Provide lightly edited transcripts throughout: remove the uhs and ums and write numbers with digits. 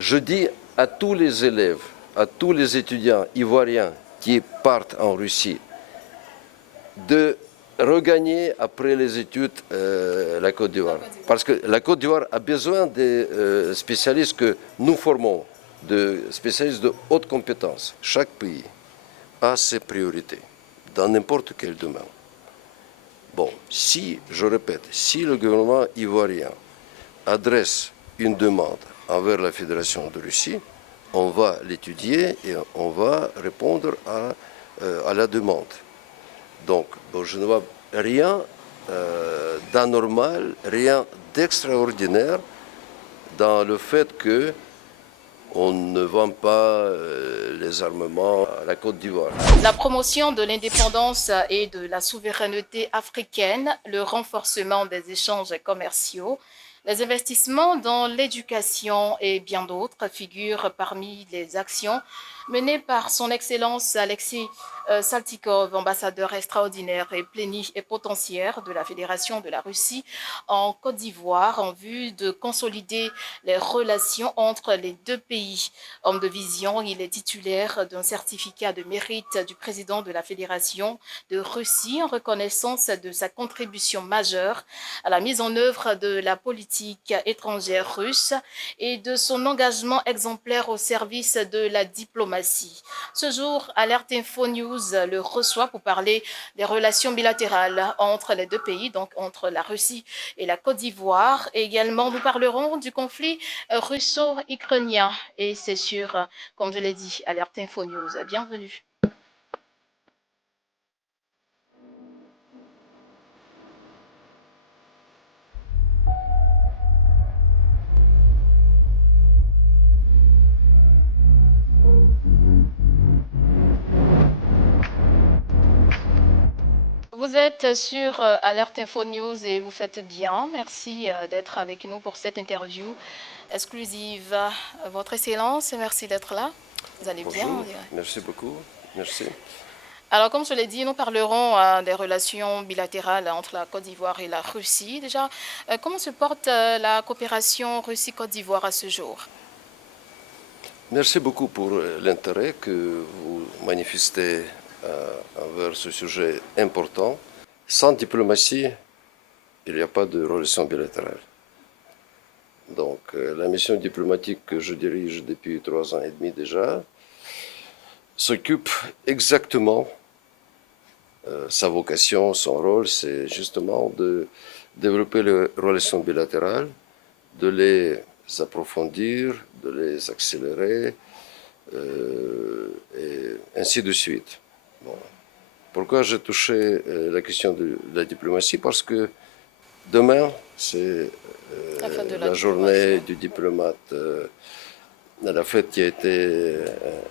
Je dis à tous les élèves, à tous les étudiants ivoiriens qui partent en Russie de regagner après les études la Côte d'Ivoire. Parce que la Côte d'Ivoire a besoin des spécialistes que nous formons, de spécialistes de haute compétence. Chaque pays a ses priorités dans n'importe quel domaine. Bon, si, je répète, si le gouvernement ivoirien adresse une demande envers la Fédération de Russie, on va l'étudier et on va répondre à la demande. Donc, bon, je ne vois rien d'anormal, rien d'extraordinaire dans le fait que on ne vend pas les armements à la Côte d'Ivoire. La promotion de l'indépendance et de la souveraineté africaine, le renforcement des échanges commerciaux, les investissements dans l'éducation et bien d'autres figurent parmi les actions menées par son Excellence Alexis Saltykov, ambassadeur extraordinaire et plénipotentiaire de la Fédération de la Russie en Côte d'Ivoire en vue de consolider les relations entre les deux pays. Homme de vision, il est titulaire d'un certificat de mérite du président de la Fédération de Russie en reconnaissance de sa contribution majeure à la mise en œuvre de la politique étrangère russe et de son engagement exemplaire au service de la diplomatie. Ce jour, Alerte Info News le reçoit pour parler des relations bilatérales entre les deux pays, donc entre la Russie et la Côte d'Ivoire. Et également, nous parlerons du conflit russo-ukrainien. Et c'est sur, comme je l'ai dit, Alerte Info News. Bienvenue. Vous êtes sur Alerte Info News et vous faites bien. Merci d'être avec nous pour cette interview exclusive. Votre Excellence, merci d'être là. Vous allez bien? Bonjour, merci beaucoup. Merci. Alors, comme je l'ai dit, nous parlerons des relations bilatérales entre la Côte d'Ivoire et la Russie. Déjà, comment se porte la coopération Russie-Côte d'Ivoire à ce jour? Merci beaucoup pour l'intérêt que vous manifestez envers ce sujet important. Sans diplomatie, il n'y a pas de relation bilatérale. Donc, la mission diplomatique que je dirige depuis 3 ans et demi déjà s'occupe exactement, sa vocation, son rôle, c'est justement de développer les relations bilatérales, de les approfondir, de les accélérer, et ainsi de suite. Bon. Pourquoi j'ai touché la question de la diplomatie? Parce que demain, c'est la journée du diplomate, la fête qui a été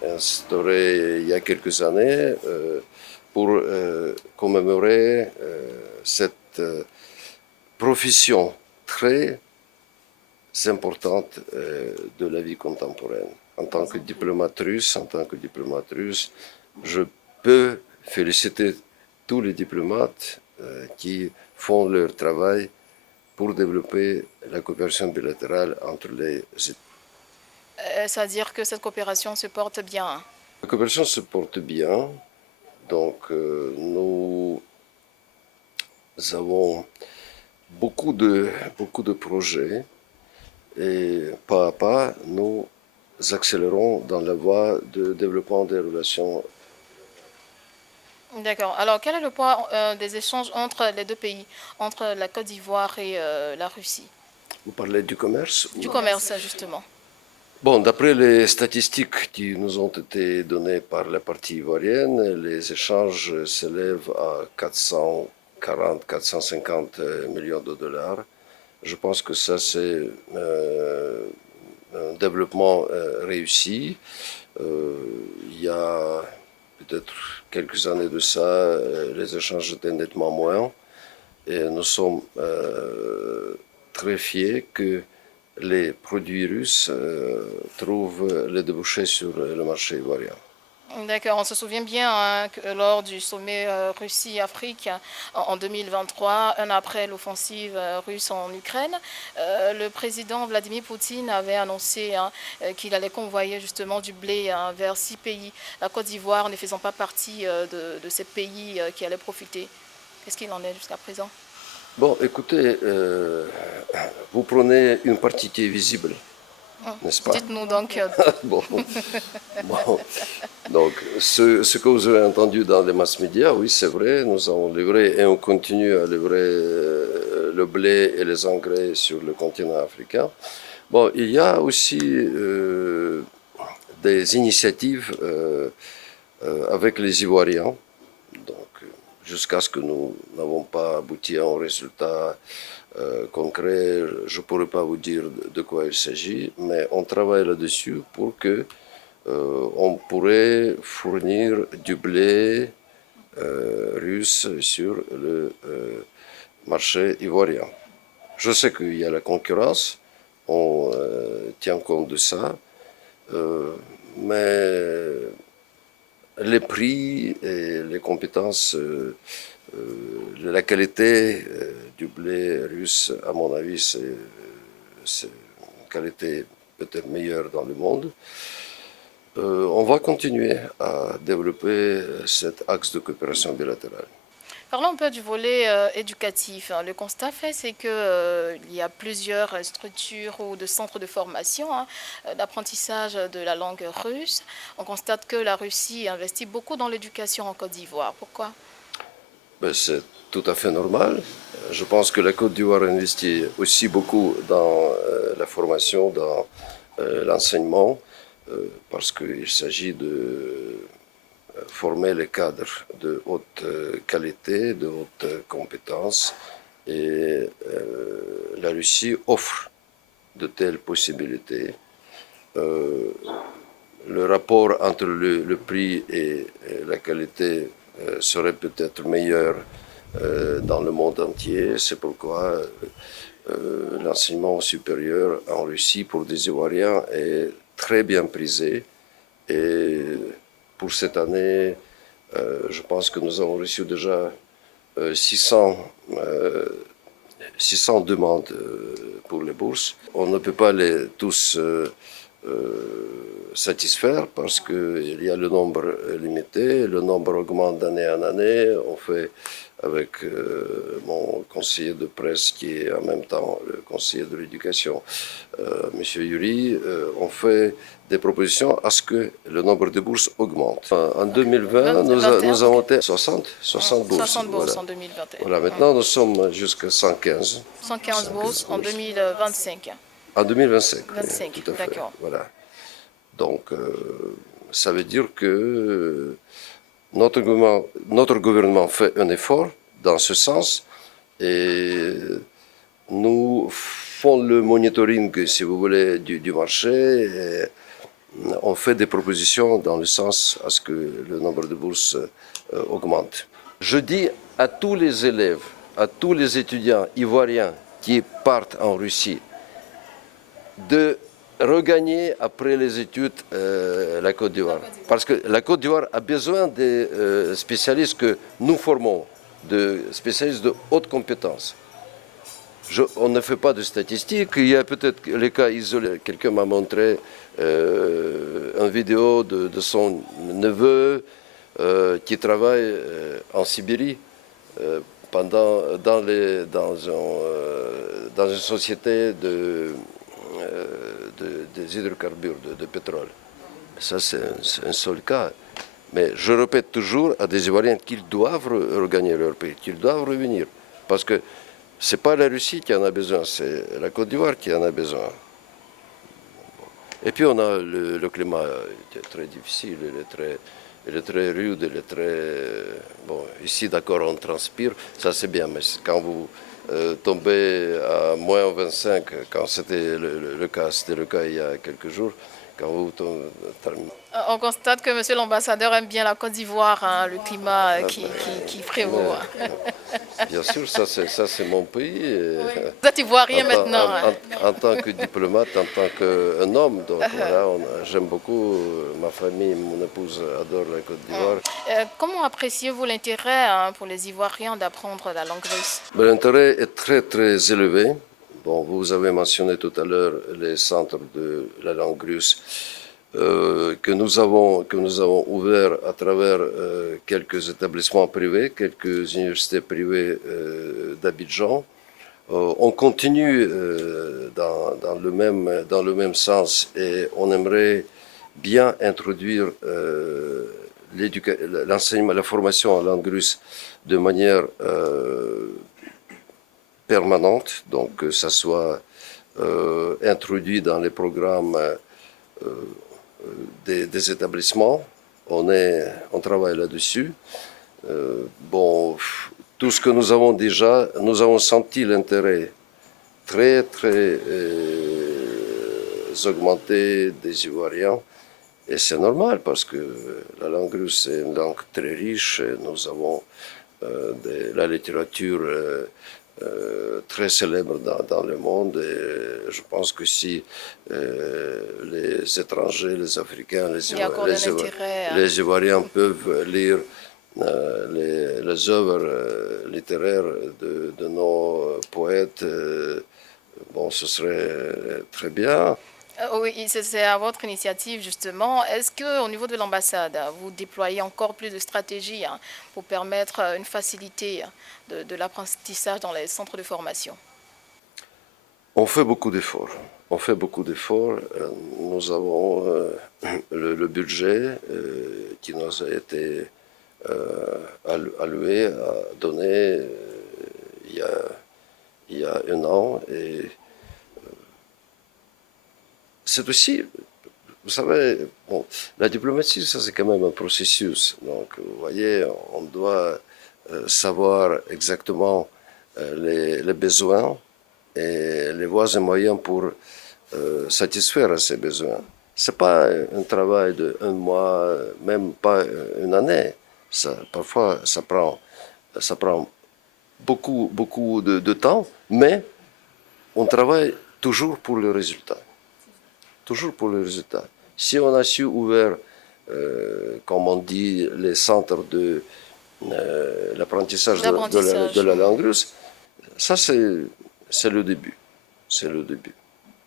instaurée il y a quelques années pour commémorer cette profession très importante de la vie contemporaine. En tant que diplomate russe, je peux féliciter tous les diplomates qui font leur travail pour développer la coopération bilatérale entre les États. C'est-à-dire que cette coopération se porte bien? La coopération se porte bien, donc nous avons beaucoup de projets et pas à pas, nous accélérons dans la voie de développement des relations. D'accord. Alors, quel est le poids des échanges entre les deux pays, entre la Côte d'Ivoire et la Russie? Vous parlez du commerce? Du commerce, justement. Bon, d'après les statistiques qui nous ont été données par la partie ivoirienne, les échanges s'élèvent à 440-450 millions de dollars. Je pense que ça, c'est un développement réussi. Il y a peut-être quelques années de ça, les échanges étaient nettement moins. Et nous sommes très fiers que les produits russes trouvent les débouchés sur le marché ivoirien. D'accord, on se souvient bien hein, que lors du sommet Russie-Afrique en 2023, un après l'offensive russe en Ukraine, le président Vladimir Poutine avait annoncé hein, qu'il allait convoyer justement du blé hein, vers 6 pays, la Côte d'Ivoire ne faisant pas partie de ces pays qui allaient profiter. Qu'est-ce qu'il en est jusqu'à présent? Bon, écoutez, vous prenez une partie qui est visible, n'est-ce pas? Dites-nous donc. Bon, bon. Donc, ce que vous avez entendu dans les mass médias, oui, c'est vrai, nous avons livré et on continue à livrer le blé et les engrais sur le continent africain. Bon, il y a aussi des initiatives avec les Ivoiriens. Donc, jusqu'à ce que nous n'avons pas abouti à un résultat concret, je ne pourrais pas vous dire de quoi il s'agit, mais on travaille là-dessus pour que on pourrait fournir du blé russe sur le marché ivoirien. Je sais qu'il y a la concurrence, on tient compte de ça, mais les prix et les compétences, la qualité du blé russe, à mon avis, c'est une qualité peut-être meilleure dans le monde. On va continuer à développer cet axe de coopération bilatérale. Parlons un peu du volet éducatif. Le constat fait, c'est qu'il il y a plusieurs structures ou de centres de formation hein, d'apprentissage de la langue russe. On constate que la Russie investit beaucoup dans l'éducation en Côte d'Ivoire. Pourquoi? Ben, c'est tout à fait normal. Je pense que la Côte d'Ivoire investit aussi beaucoup dans la formation, dans l'enseignement, parce qu'il s'agit de former les cadres de haute qualité, de haute compétence. Et la Russie offre de telles possibilités. Le rapport entre le prix et la qualité serait peut-être meilleur dans le monde entier. C'est pourquoi l'enseignement supérieur en Russie pour des Ivoiriens est très bien prisé. Et pour cette année, je pense que nous avons reçu déjà 600 demandes pour les bourses. On ne peut pas les tous satisfaire parce qu'il y a le nombre limité, le nombre augmente d'année en année. On fait avec mon conseiller de presse qui est en même temps le conseiller de l'éducation, M. Yuri, on fait des propositions à ce que le nombre de bourses augmente. En 2020, nous avons été 60 bourses. 60 bourses voilà. En 2021. Voilà, maintenant nous sommes jusqu'à 115. 115 bourses en 2025. En 2025. 25, tout à fait. D'accord. Voilà. Donc, ça veut dire que notre gouvernement fait un effort dans ce sens et nous faisons le monitoring, si vous voulez, du marché. Et on fait des propositions dans le sens à ce que le nombre de bourses augmente. Je dis à tous les élèves, à tous les étudiants ivoiriens qui partent en Russie, de regagner après les études la Côte d'Ivoire. Parce que la Côte d'Ivoire a besoin des spécialistes que nous formons, de spécialistes de haute compétence. On ne fait pas de statistiques, il y a peut-être les cas isolés. Quelqu'un m'a montré une vidéo de son neveu qui travaille en Sibérie dans une société des hydrocarbures, de pétrole. Ça, c'est un seul cas. Mais je répète toujours à des Ivoiriens qu'ils doivent regagner leur pays, qu'ils doivent revenir. Parce que ce n'est pas la Russie qui en a besoin, c'est la Côte d'Ivoire qui en a besoin. Et puis on a le climat qui est très difficile, il est très rude, il est très... Bon, ici, d'accord, on transpire, ça c'est bien, mais quand vous tomber à moins 25 quand c'était le cas. C'était le cas il y a quelques jours. Quand vous terminez. On constate que Monsieur l'ambassadeur aime bien la Côte d'Ivoire, hein, le climat qui prévaut. Bien sûr, ça c'est mon pays. Vous êtes ivoirien maintenant. En tant que diplomate, en tant qu'un homme. Donc voilà, j'aime beaucoup ma famille, mon épouse adore la Côte d'Ivoire. Comment appréciez-vous l'intérêt, hein, pour les Ivoiriens d'apprendre la langue russe? L'intérêt est très très élevé. Bon, vous avez mentionné tout à l'heure les centres de la langue russe que nous avons ouverts à travers quelques établissements privés, quelques universités privées d'Abidjan. On continue dans le même sens et on aimerait bien introduire l'enseignement, la formation en langue russe de manière permanente, donc que ça soit introduit dans les programmes des établissements. On travaille là-dessus. Bon, tout ce que nous avons déjà, nous avons senti l'intérêt très très augmenté des Ivoiriens. Et c'est normal parce que la langue russe est une langue très riche et nous avons la littérature très célèbre dans le monde. Et je pense que si les étrangers, les Africains, les Ivoiriens peuvent lire les œuvres littéraires de nos poètes, bon, ce serait très bien. Oui, c'est à votre initiative justement. Est-ce qu'au niveau de l'ambassade, vous déployez encore plus de stratégies, hein, pour permettre une facilité de l'apprentissage dans les centres de formation? On fait beaucoup d'efforts. On fait beaucoup d'efforts. Nous avons le budget qui nous a été alloué, donné il y a un an. Et c'est aussi, vous savez, bon, la diplomatie, ça c'est quand même un processus. Donc, vous voyez, on doit savoir exactement les besoins et les voies et moyens pour satisfaire à ces besoins. Ce n'est pas un travail de un mois, même pas une année. Parfois, ça prend beaucoup de temps, mais on travaille toujours pour le résultat. Toujours pour le résultat. Si on a su ouvrir, comme on dit, les centres de l'apprentissage de la langue russe, ça c'est le début. C'est le début.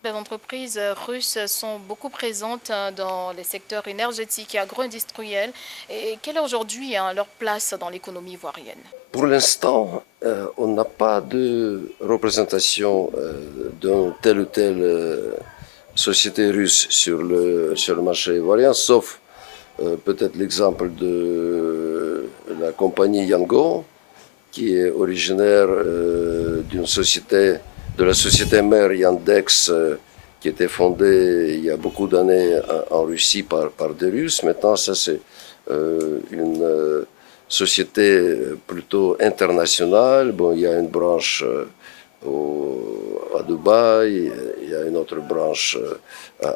Les entreprises russes sont beaucoup présentes dans les secteurs énergétiques et agro-industriels. Et quelle est aujourd'hui, hein, leur place dans l'économie ivoirienne? Pour l'instant, on n'a pas de représentation d'une telle ou telle société russe sur le marché ivoirien, sauf peut-être l'exemple de la compagnie Yango, qui est originaire de la société mère Yandex, qui était fondée il y a beaucoup d'années en Russie par des Russes. Maintenant, ça c'est une société plutôt internationale. Bon, il y a une branche à Dubaï, il y a une autre branche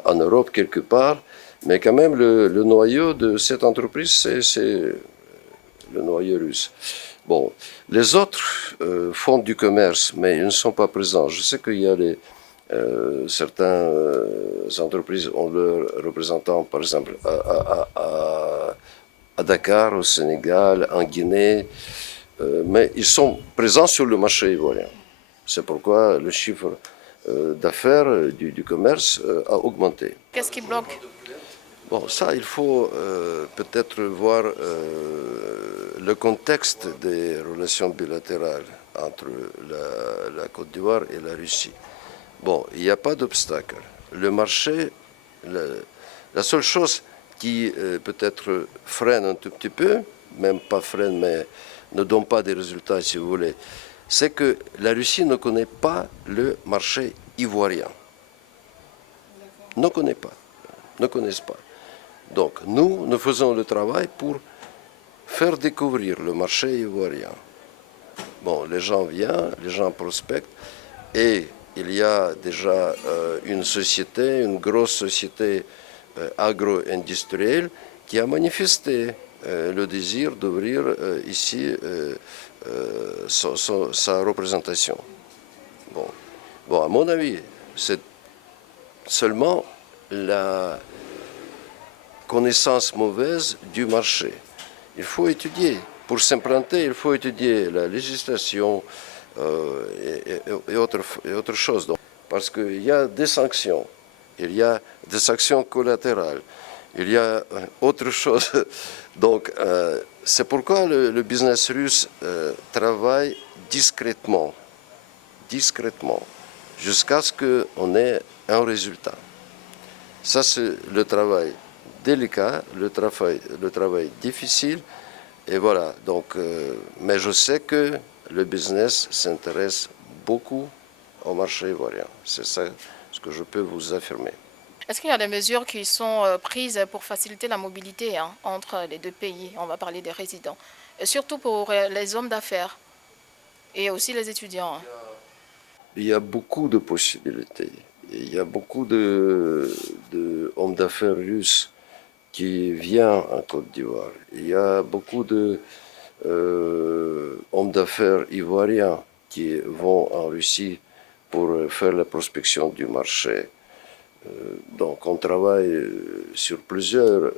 en Europe quelque part, mais quand même le noyau de cette entreprise, c'est le noyau russe. Bon, les autres font du commerce, mais ils ne sont pas présents. Je sais qu'il y a certaines entreprises ont leurs représentants, par exemple à Dakar, au Sénégal, en Guinée, mais ils sont présents sur le marché ivoirien. C'est pourquoi le chiffre d'affaires du commerce a augmenté. Qu'est-ce qui bloque? Bon, ça, il faut peut-être voir le contexte des relations bilatérales entre la Côte d'Ivoire et la Russie. Bon, il n'y a pas d'obstacle. Le marché, la seule chose qui peut-être freine un tout petit peu, même pas freine, mais ne donne pas des résultats, si vous voulez, c'est que la Russie ne connaît pas le marché ivoirien. Ne connaissent pas. Donc nous faisons le travail pour faire découvrir le marché ivoirien Bon, les gens viennent, les gens prospectent, et il y a déjà une société, une grosse société agro-industrielle qui a manifesté le désir d'ouvrir ici sa représentation. Bon. Bon, à mon avis, c'est seulement la connaissance mauvaise du marché. Il faut étudier. Pour s'implanter, il faut étudier la législation et autre chose. Donc, parce qu'il y a des sanctions, il y a des sanctions collatérales, il y a autre chose. Donc, c'est pourquoi le business russe travaille discrètement, jusqu'à ce qu'on ait un résultat. Ça, c'est le travail délicat, le travail difficile. Et voilà, donc, mais je sais que le business s'intéresse beaucoup au marché ivoirien. C'est ça ce que je peux vous affirmer. Est-ce qu'il y a des mesures qui sont prises pour faciliter la mobilité entre les deux pays? On va parler des résidents. Et surtout pour les hommes d'affaires et aussi les étudiants. Il y a beaucoup de possibilités. Il y a beaucoup de hommes d'affaires russes qui viennent en Côte d'Ivoire. Il y a beaucoup de hommes d'affaires ivoiriens qui vont en Russie pour faire la prospection du marché. Donc on travaille sur plusieurs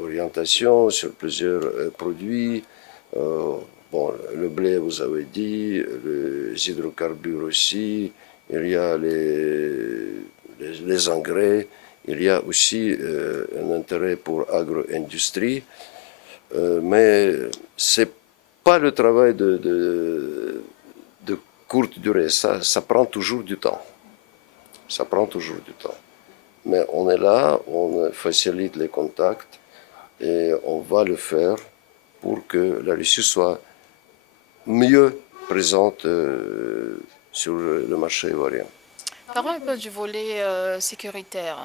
orientations, sur plusieurs produits. Bon, le blé, vous avez dit, les hydrocarbures aussi, il y a les engrais, il y a aussi un intérêt pour agro-industrie, mais c'est pas le travail de courte durée, ça prend toujours du temps. Ça prend toujours du temps. Mais on est là, on facilite les contacts et on va le faire pour que la Russie soit mieux présente sur le marché ivoirien. Parlons un peu du volet sécuritaire.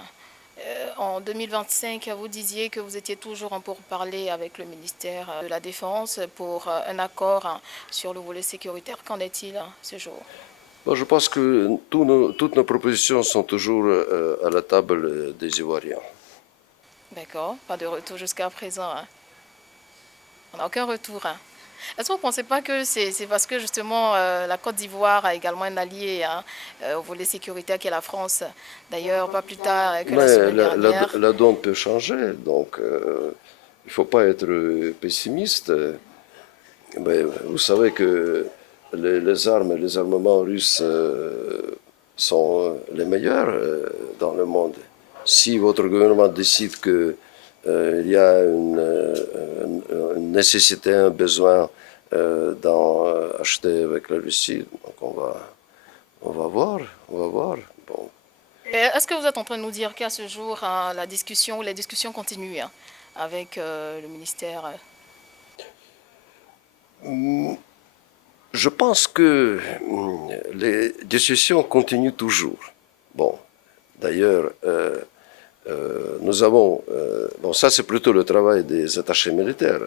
En 2025, vous disiez que vous étiez toujours en pourparlers avec le ministère de la Défense pour un accord sur le volet sécuritaire. Qu'en est-il ce jour? Bon, je pense que toutes nos propositions sont toujours à la table des Ivoiriens. D'accord, pas de retour jusqu'à présent. On n'a aucun retour. Est-ce que vous ne pensez pas que c'est parce que justement la Côte d'Ivoire a également un allié au volet sécuritaire qui est la France? D'ailleurs, pas plus tard que la Mais semaine dernière. la donne peut changer, donc il ne faut pas être pessimiste. Mais vous savez que les armes et les armements russes sont les meilleurs dans le monde. Si votre gouvernement décide qu'il y a une nécessité, un besoin d'en acheter avec la Russie, donc on va voir, on va voir. Bon. Est-ce que vous êtes en train de nous dire qu'à ce jour, les discussions continuent avec le ministère? Je pense que les discussions continuent toujours. Bon, d'ailleurs, nous avons... bon, ça c'est plutôt le travail des attachés militaires.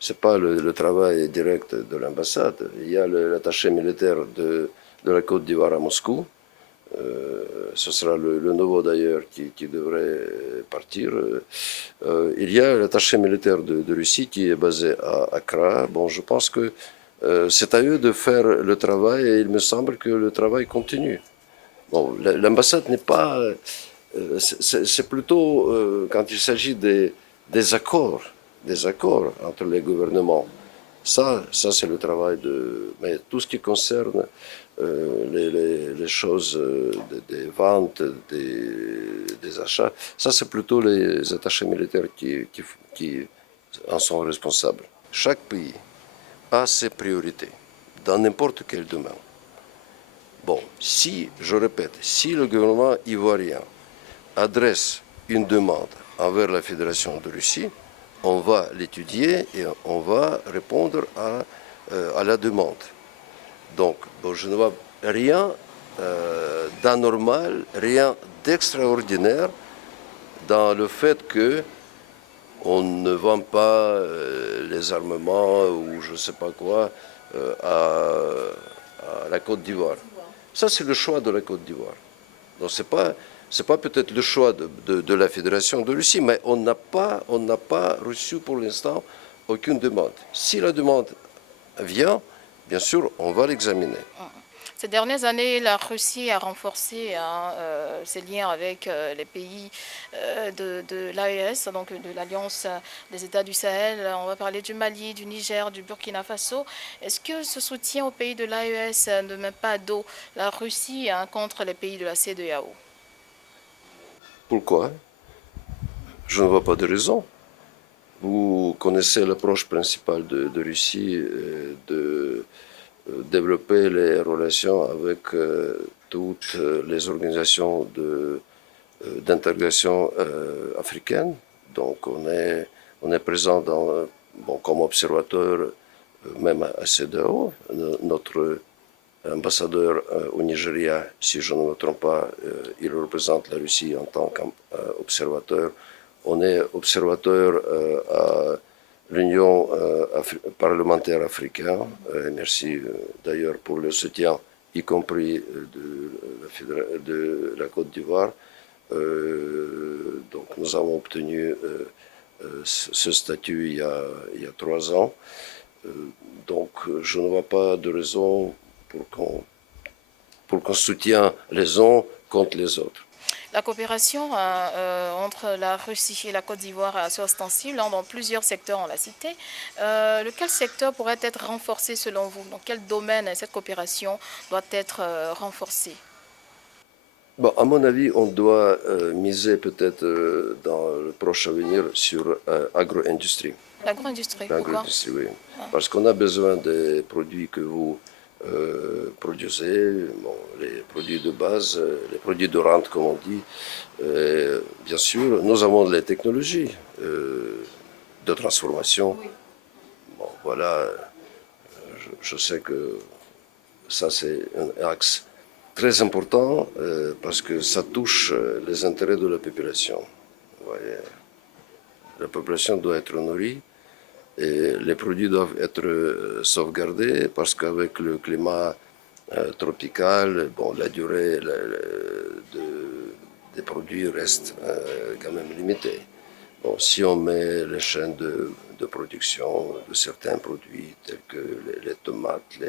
Ce n'est pas le travail direct de l'ambassade. Il y a l'attaché militaire de la Côte d'Ivoire à Moscou. Ce sera le nouveau d'ailleurs qui devrait partir. Il y a l'attaché militaire de Russie qui est basé à Accra. Bon, je pense que c'est à eux de faire le travail et il me semble que le travail continue. Bon, l'ambassade n'est pas... c'est plutôt quand il s'agit des accords entre les gouvernements. Ça c'est le travail de... Mais tout ce qui concerne les choses des ventes, des achats, ça c'est plutôt les attachés militaires qui en sont responsables. Chaque pays a ses priorités dans n'importe quel domaine. Bon, si, je répète, si le gouvernement ivoirien adresse une demande envers la Fédération de Russie, on va l'étudier et on va répondre à la demande. Donc, bon, je ne vois rien d'anormal, rien d'extraordinaire dans le fait que on ne vend pas les armements ou je ne sais pas quoi à la Côte d'Ivoire. Ça, c'est le choix de la Côte d'Ivoire. Donc, c'est pas peut-être le choix de la Fédération de Russie, mais on n'a pas reçu pour l'instant aucune demande. Si la demande vient, bien sûr, on va l'examiner. Ces dernières années, la Russie a renforcé ses liens avec les pays de l'AES, donc de l'Alliance des États du Sahel. On va parler du Mali, du Niger, du Burkina Faso. Est-ce que ce soutien aux pays de l'AES ne met pas à dos la Russie contre les pays de la CEDEAO? Pourquoi? Je ne vois pas de raison. Vous connaissez l'approche principale de Russie de développer les relations avec toutes les organisations d'intégration africaine. Donc on est présent comme observateur même à CEDEAO. Notre ambassadeur au Nigeria, si je ne me trompe pas, il représente la Russie en tant qu'observateur. On est observateur à l'Union parlementaire africaine. Merci d'ailleurs pour le soutien, y compris de la Côte d'Ivoire. Donc nous avons obtenu ce statut il y a 3 ans. Donc je ne vois pas de raison pour qu'on soutienne les uns contre les autres. La coopération entre la Russie et la Côte d'Ivoire est assez ostensible dans plusieurs secteurs, on l'a cité. Lequel secteur pourrait être renforcé selon vous? Dans quel domaine cette coopération doit être renforcée? Bon, à mon avis, on doit miser peut-être dans le proche avenir sur agro-industrie. L'agro-industrie, pourquoi? L'agro-industrie, oui. Parce qu'on a besoin des produits que vous produisez, les produits de base, les produits de rente, comme on dit. Bien sûr, nous avons les technologies de transformation. Oui. Bon, voilà, je sais que ça, c'est un axe très important parce que ça touche les intérêts de la population. Vous voyez, la population doit être nourrie et les produits doivent être sauvegardés parce qu'avec le climat tropical, bon, la durée des produits reste quand même limitée. Bon, si on met les chaînes de production de certains produits tels que les tomates,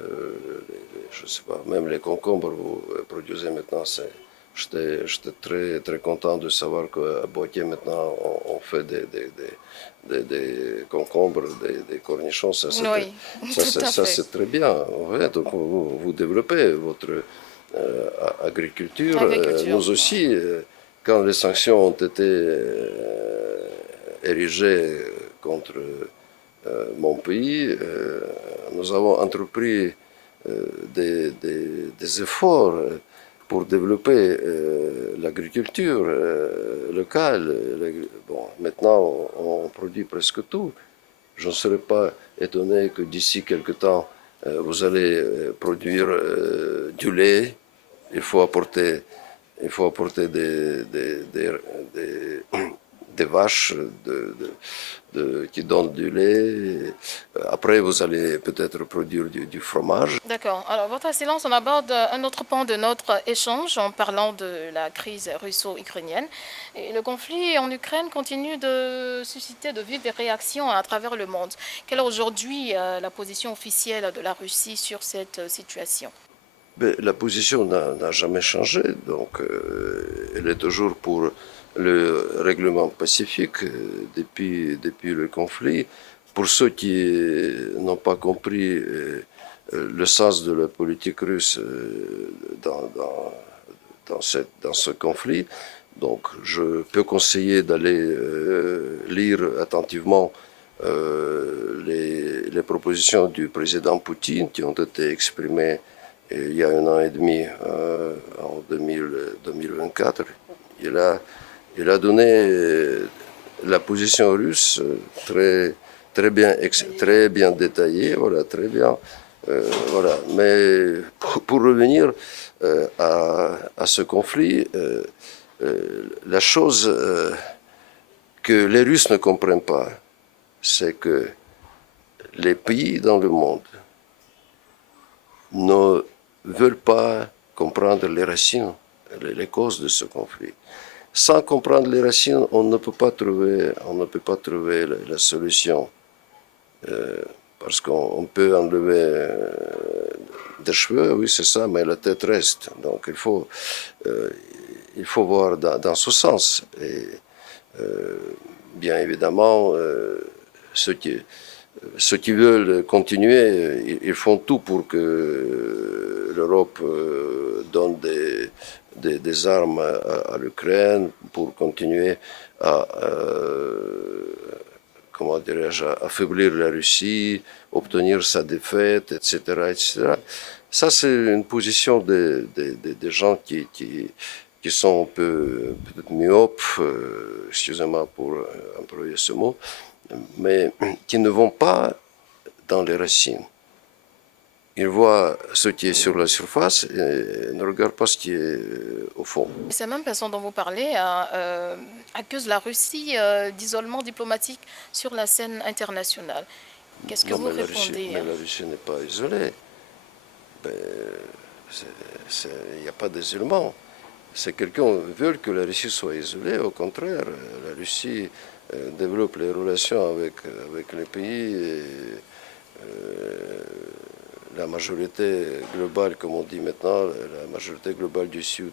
je sais pas, même les concombres, vous produisez maintenant, j'étais très, très content de savoir qu'à Boitier, maintenant, on fait des concombres, des cornichons. Ça, Oui, tout à fait. c'est très bien. Ouais, donc, vous développez votre agriculture. Nous aussi, quand les sanctions ont été érigées contre mon pays, nous avons entrepris des efforts pour développer l'agriculture locale. Bon, maintenant, on produit presque tout. Je ne serais pas étonné que d'ici quelque temps, vous allez produire du lait. Il faut apporter des vaches qui donnent du lait. Après, vous allez peut-être produire du fromage. D'accord. Alors, votre Excellence, on aborde un autre pan de notre échange en parlant de la crise russo-ukrainienne. Et le conflit en Ukraine continue de susciter de vives réactions à travers le monde. Quelle est aujourd'hui la position officielle de la Russie sur cette situation? Mais la position n'a jamais changé, donc elle est toujours pour le règlement pacifique depuis le conflit. Pour ceux qui n'ont pas compris le sens de la politique russe dans ce conflit, donc je peux conseiller d'aller lire attentivement les propositions du président Poutine qui ont été exprimées il y a 1 an et demi, en 2024. Il a donné la position russe très bien détaillée, voilà, très bien. Voilà. Mais pour revenir à ce conflit, la chose que les Russes ne comprennent pas, c'est que les pays dans le monde ne veulent pas comprendre les racines, les causes de ce conflit. Sans comprendre les racines, on ne peut pas trouver la solution. Parce qu'on peut enlever des cheveux, oui c'est ça, mais la tête reste. Donc il faut voir dans ce sens. Et bien évidemment, ceux qui veulent continuer, ils font tout pour que l'Europe donne des armes à l'Ukraine, pour continuer à comment dirais-je, affaiblir la Russie, obtenir sa défaite, etc. etc. Ça, c'est une position des gens qui sont un peu peut-être myopes, excusez-moi pour employer ce mot, mais qui ne vont pas dans les racines. Ils voient ce qui est sur la surface et ne regardent pas ce qui est au fond. Ces mêmes personnes dont vous parlez accusent la Russie d'isolement diplomatique sur la scène internationale. Qu'est-ce que vous répondez? Mais la Russie n'est pas isolée. Il n'y a pas d'isolement. Si quelqu'un veut que la Russie soit isolée, au contraire, la Russie développe les relations avec les pays. Et, la majorité globale, comme on dit maintenant, la majorité globale du Sud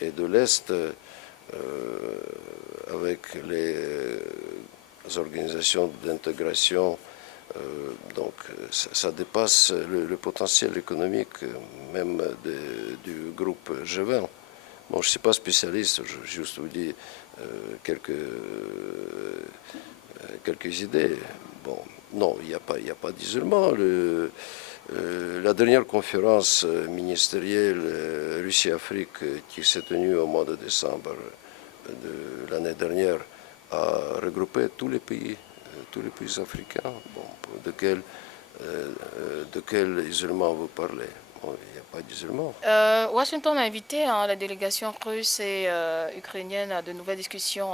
et de l'Est, avec les organisations d'intégration, donc ça dépasse le potentiel économique même du groupe G20. Bon, je ne suis pas spécialiste, je juste vous dis quelques idées. Bon, non, il n'y a pas d'isolement. La dernière conférence ministérielle Russie-Afrique qui s'est tenue au mois de décembre de l'année dernière a regroupé tous les pays africains. Bon, de quel isolement vous parlez? Bon, il n'y a pas d'isolement. Washington a invité la délégation russe et ukrainienne à de nouvelles discussions.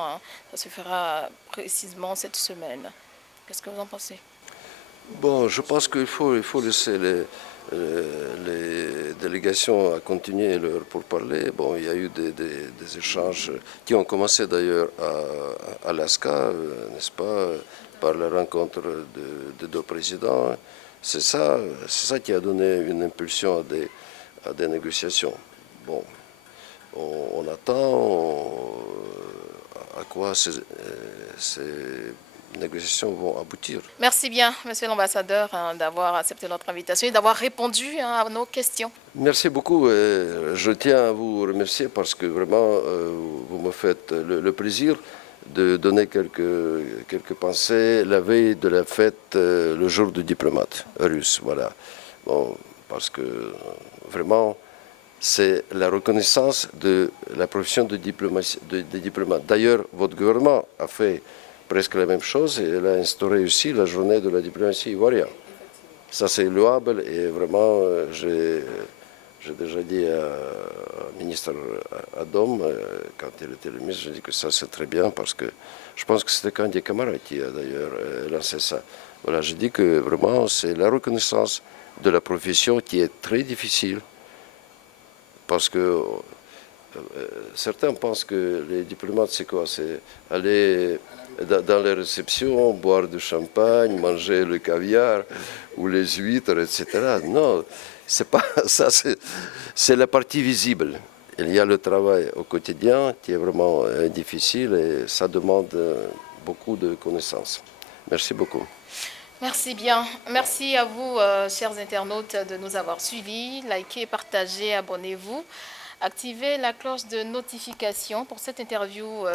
Ça se fera précisément cette semaine. Qu'est-ce que vous en pensez? Bon, je pense qu'il faut laisser les délégations à continuer leur pourparlers. Bon, il y a eu des échanges qui ont commencé d'ailleurs à Alaska, n'est-ce pas, par la rencontre de deux présidents. C'est ça qui a donné une impulsion à des négociations. Bon, on attend à quoi ces négociations vont aboutir. Merci bien, Monsieur l'ambassadeur, d'avoir accepté notre invitation et d'avoir répondu à nos questions. Merci beaucoup. Je tiens à vous remercier parce que vraiment, vous me faites le plaisir de donner quelques pensées la veille de la fête, le jour du diplomate russe. Voilà. Bon, parce que vraiment, c'est la reconnaissance de la profession de diplomate. D'ailleurs, votre gouvernement a fait presque la même chose et elle a instauré aussi la journée de la diplomatie ivoirienne. Ça, c'est louable et vraiment, j'ai déjà dit au ministre Adam, quand il était le ministre, j'ai dit que ça, c'est très bien parce que je pense que c'était Candier Camara qui a d'ailleurs lancé ça. Voilà, je dis que vraiment, c'est la reconnaissance de la profession qui est très difficile parce que certains pensent que les diplomates, c'est quoi? C'est aller dans les réceptions, boire du champagne, manger le caviar ou les huîtres, etc. Non, c'est pas ça, c'est la partie visible. Il y a le travail au quotidien qui est vraiment difficile et ça demande beaucoup de connaissances. Merci beaucoup. Merci bien. Merci à vous, chers internautes, de nous avoir suivis. Likez, partagez, abonnez-vous. Activez la cloche de notification pour cette interview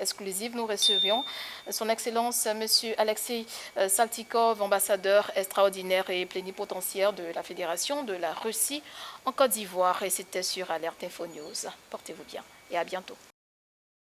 exclusive. Nous recevions son Excellence M. Alexei Saltykov, ambassadeur extraordinaire et plénipotentiaire de la Fédération de la Russie en Côte d'Ivoire. Et c'était sur Alerte Info News. Portez-vous bien et à bientôt.